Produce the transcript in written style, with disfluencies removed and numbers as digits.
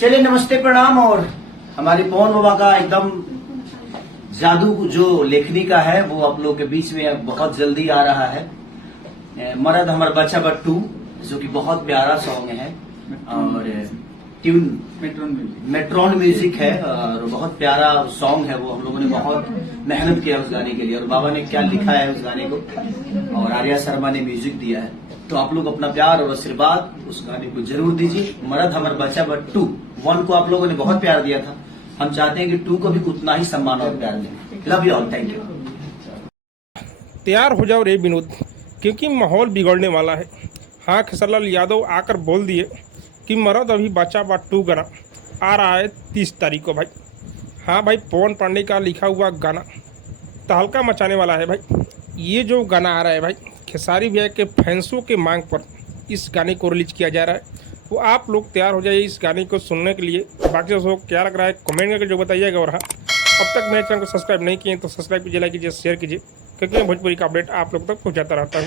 चलिए नमस्ते प्रणाम। और हमारी पवन बाबा का एकदम जादू जो लेखनी का है वो आप लोग के बीच में अब बहुत जल्दी आ रहा है। मरद हमारा बच्चा बट्टू जो कि बहुत प्यारा सॉन्ग है और ट्यून मेट्रोन म्यूजिक है और बहुत प्यारा सॉन्ग है। वो हम लोगों ने बहुत मेहनत किया उस गाने के लिए और बाबा ने क्या लिखा है उस गाने को और आर्या शर्मा ने म्यूजिक दिया है। तो आप लोग अपना प्यार और आशीर्वाद उस गाने को जरूर दीजिए। मरद हमारा बच्चा बट्टू 1 को आप लोगों ने बहुत प्यार दिया था, हम चाहते हैं कि 2 को भी उतना ही सम्मान और प्यार दें। Love you all, thank you. तैयार हो जाओ रे विनोद, क्योंकि माहौल बिगड़ने वाला है। हाँ, खेसरलाल यादव आकर बोल दिए कि मरद अभी बच्चा बट्टू गाना आ रहा है 30 तारीख को भाई। हाँ भाई, पवन पांडे का लिखा हुआ गाना तहलका मचाने वाला है भाई। ये जो गाना आ रहा है भाई, खेसारी भैया के फैंसों के मांग पर इस गाने को रिलीज किया जा रहा है। वो आप लोग तैयार हो जाइए इस गाने को सुनने के लिए। बाकी दोस्तों क्या लग रहा है कमेंट करके जो बताइएगा। और हाँ, अब तक मेरे चैनल को सब्सक्राइब नहीं किए तो सब्सक्राइब कीजिए, लाइक कीजिए, शेयर कीजिए, क्योंकि मैं भोजपुरी का अपडेट आप लोग तक पहुँचाता रहता हूँ।